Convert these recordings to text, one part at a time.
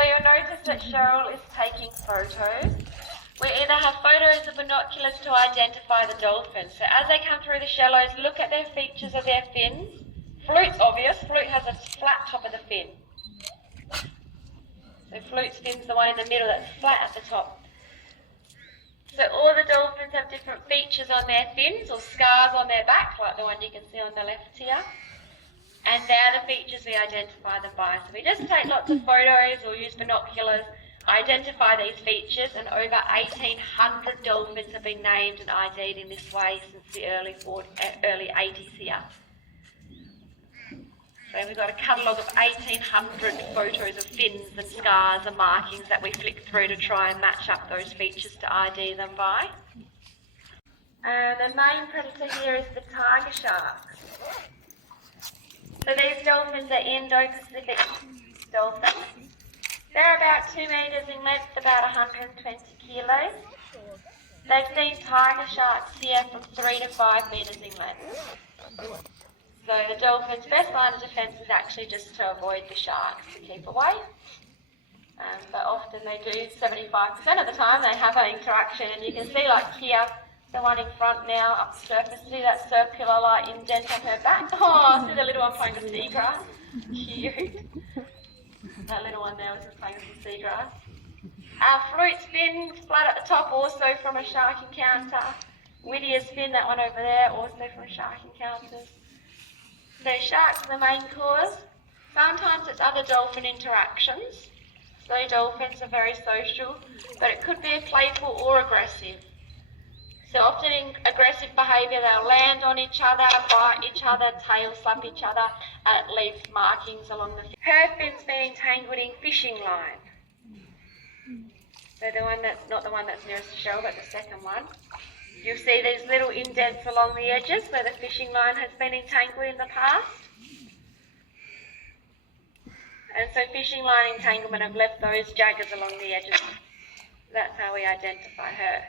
So you'll notice that Cheryl is taking photos. We either have photos of binoculars to identify the dolphins. So as they come through the shallows, look at their features of their fins. Flute's obvious. Flute has a flat top of the fin. So Flute's fin's the one in the middle that's flat at the top. So all the dolphins have different features on their fins or scars on their back, like the one you can see on the left here. And they're the features we identify them by. So we just take lots of photos or use binoculars, identify these features, and over 1,800 dolphins have been named and ID'd in this way since the early 80s here. So we've got a catalogue of 1,800 photos of fins and scars and markings that we flick through to try and match up those features to ID them by. And the main predator here is the tiger shark. So these dolphins are Indo-Pacific dolphins. They're about 2 metres in length, about 120 kilos. They've seen tiger sharks here from 3 to 5 metres in length. So the dolphin's best line of defence is actually just to avoid the sharks, to keep away. But often they do, 75% of the time they have an interaction, and you can see like here, the one in front now, up the surface, see that circular like indent on her back? Oh, see the little one playing with seagrass? Cute. That little one there was just playing with some seagrass. Flute's fin, flat at the top, also from a shark encounter. Whittier's fin, that one over there, also from shark encounters. So sharks are the main cause. Sometimes it's other dolphin interactions. So dolphins are very social, but it could be playful or aggressive. So often in aggressive behaviour, they'll land on each other, bite each other, tail slap each other, and it leaves markings along the fin. Her fin's been entangled in fishing line. So the one that's not the one that's nearest the shell, but the second one. You'll see these little indents along the edges where the fishing line has been entangled in the past. And so fishing line entanglement have left those jaggers along the edges. That's how we identify her.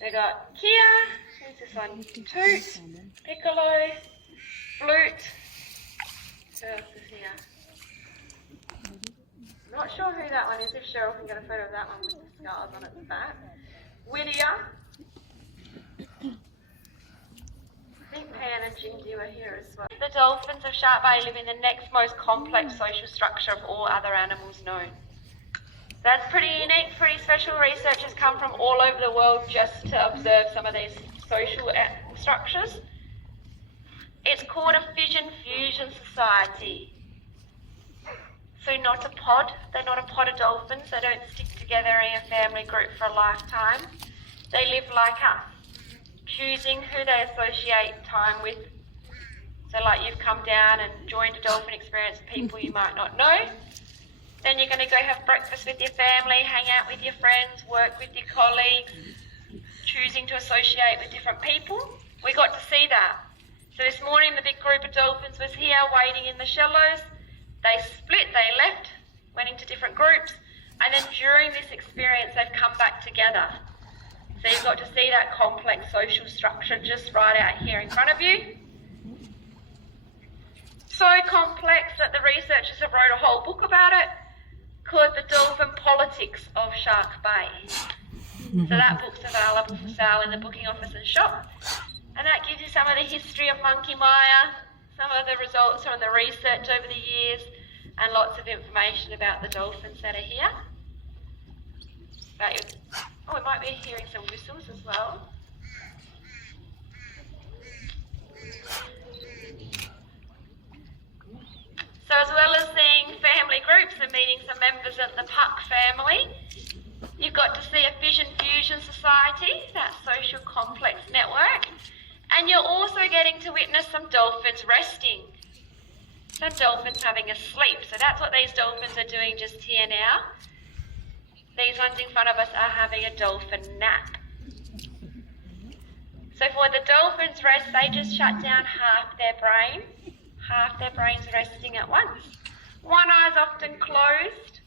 They got Kia, who's this one? Toot, Piccolo, Flute. Who else is here? Not sure who that one is, if Cheryl can get a photo of that one with the scars on its back. Whittier. I think Pan and Gingy were here as well. The dolphins of Shark Bay live in the next most complex social structure of all other animals known. That's pretty unique, pretty special. Researchers come from all over the world just to observe some of these social structures. It's called a fission-fusion society. So not a pod, they're not a pod of dolphins, they don't stick together in a family group for a lifetime. They live like us, choosing who they associate time with. So like you've come down and joined a dolphin experience with people you might not know. Then you're going to go have breakfast with your family, hang out with your friends, work with your colleagues, choosing to associate with different people. We got to see that. So this morning the big group of dolphins was here waiting in the shallows. They split, they left, went into different groups, and then during this experience they've come back together. So you've got to see that complex social structure just right out here in front of you. So complex that the researchers have wrote a whole book about it called The Dolphin Politics of Shark Bay. So that book's available for sale in the booking office and shop. And that gives you some of the history of Monkey Mire, some of the results from the research over the years, and lots of information about the dolphins that are here. We might be hearing some whistles as well. So as well as seeing family groups and meeting some members of the Puck family, you've got to see a fission-fusion society, that social complex network. And you're also getting to witness some dolphins resting. Some dolphins having a sleep. So that's what these dolphins are doing just here now. These ones in front of us are having a dolphin nap. So for the dolphins rest, they just shut down half their brain. Half their brain's resting at once. One eye's often closed,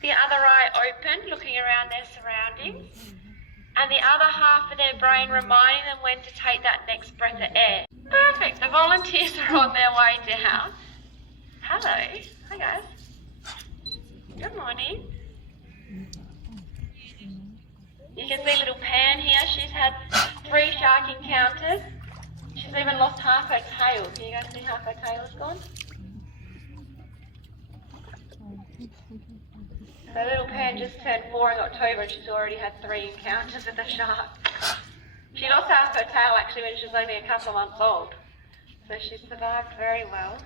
the other eye open, looking around their surroundings. And the other half of their brain reminding them when to take that next breath of air. Perfect, the volunteers are on their way down. Hello, hi guys. Good morning. You can see little Pan here. She's had 3 shark encounters. She's even lost half her tail. Can you guys see half her tail is gone? So little Pan just turned 4 in October and she's already had 3 encounters with a shark. She lost half her tail actually when she was only a couple of months old. So she survived very well.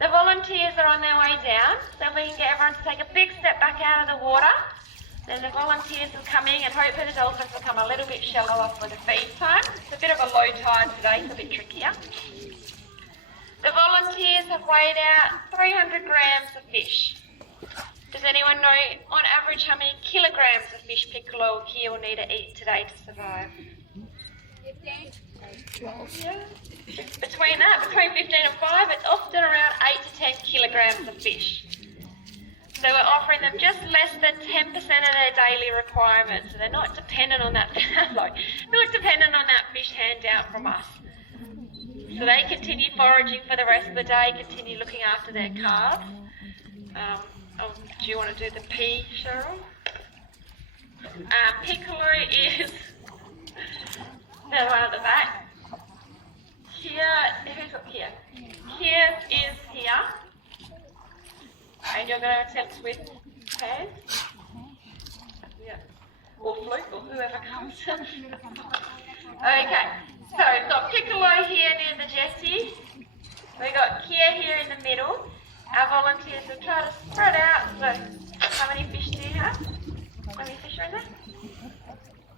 The volunteers are on their way down, so we can get everyone to take a big step back out of the water. Then the volunteers will come in and hopefully the dolphins will come a little bit shallower for the feed time. It's a bit of a low tide today, so a bit trickier. The volunteers have weighed out 300 grams of fish. Does anyone know on average how many kilograms of fish piccolo or kia will need to eat today to survive? 15. 12. Yeah. Between 15 and 5, it's often around 8 to 10 kilograms of fish. So we're offering them just less than 10% of their daily requirements. So they're not dependent on that fish handout from us. So they continue foraging for the rest of the day, continue looking after their calves. Do you want to do the P, Cheryl? Piccolo is the one at the back. Here, who's got here? Here is here. And you're going to attempt with Paz. Yeah. Or Fluke, or whoever comes. Okay. So we've got Piccolo here near the jetty. We've got Kia here in the middle. Our volunteers will try to spread out. So, how many fish do you have? How many fish are in there?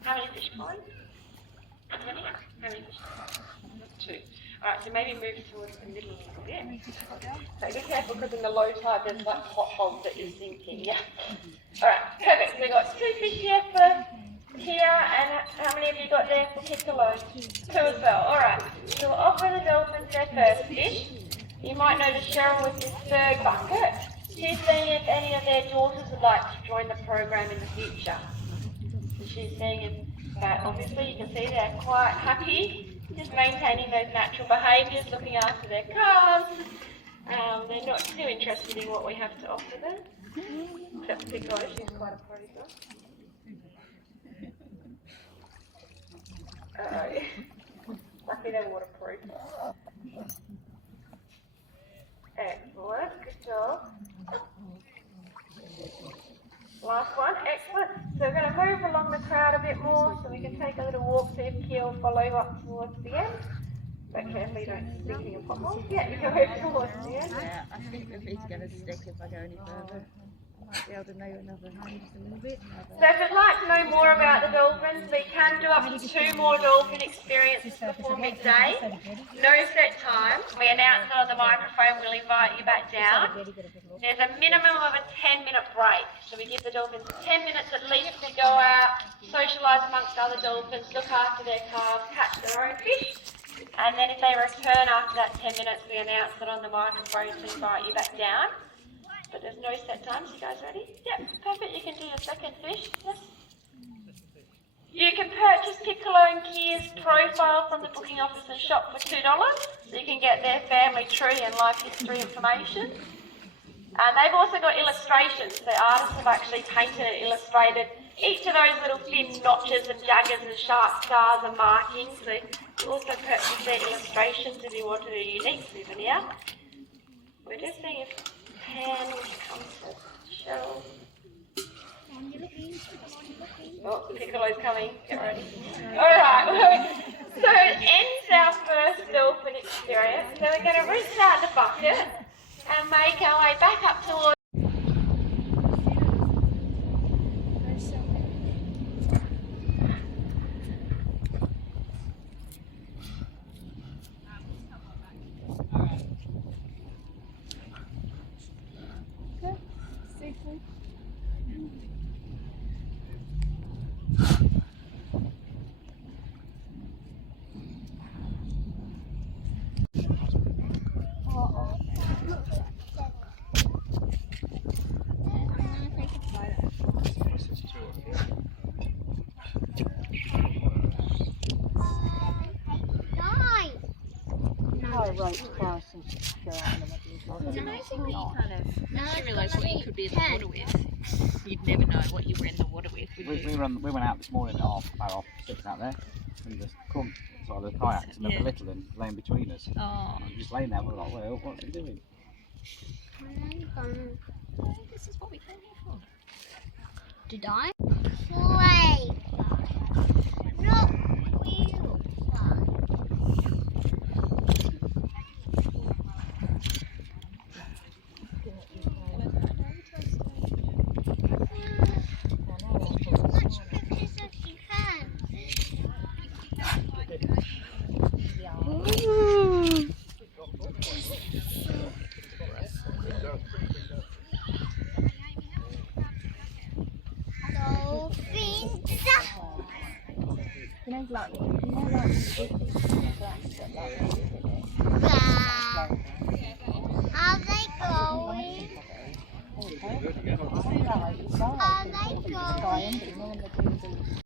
How many fish, Colin? How many? How many fish? 2. Alright, so maybe move towards the middle a little bit. So be careful because in the low tide there's like hot holes that you're sinking, yeah? Alright, perfect. So we've got 2 fish here for Kia, and how many have you got there for Piccolo? 2 as well. Alright, so we'll offer the dolphins their first fish. You might notice Cheryl with this 3rd bucket. She's seeing if any of their daughters would like to join the program in the future. So she's seeing if that, obviously you can see they're quite happy, just maintaining those natural behaviours, looking after their calves. They're not too interested in what we have to offer them. Except for Piccolo, she's quite a party girl. Uh-oh. Lucky they're waterproof. Excellent, good job. Last one, excellent. So we're going to move along the crowd a bit more so we can take a little walk, see if Kia will follow you up towards the end. But carefully you don't stick in your potholes. Yeah, you can move towards the end. Yeah, I think the feet's going to stick if I go any further. I might be able to know another hand just a little bit. So if you'd like to know more about the dolphins, we can do up to 2 more dolphin experiences before midday. No set time. We announce it on the microphone, we'll invite you back down. There's a minimum of a 10-minute break. So we give the dolphins 10 minutes at least to go out, socialise amongst other dolphins, look after their calves, catch their own fish. And then if they return after that 10 minutes, we announce it on the microphone to invite you back down. But there's no set times. You guys ready? Yep, perfect. You can do your second fish. Yes. You can purchase Piccolo and Kia's profile from the booking office and shop for $2. So you can get their family tree and life history information. And they've also got illustrations. So artists have actually painted and illustrated each of those little thin notches and jaggers and sharp scars and markings. So you also purchase their illustrations if you wanted a unique souvenir. We're just seeing if Pan will come to Cheryl. Oh, Piccolo's coming. Get ready. Alright, so it ends our first dolphin experience. So we're going to rinse out the bucket and make our way back up towards. rope first and go out in the middle. It's amazing that you kind of No, you realise what you could be in the water with. You'd never know what you were in the water with, would you? We went out this morning at half 6 out there, and the crump side of the kayaks and the little one laying between us. Oh, And just laying there, we're like, well, what's he doing? this is what we came here for. Did I? Play. Not real fun. Watch pictures of your hands. Are they going? Are they going?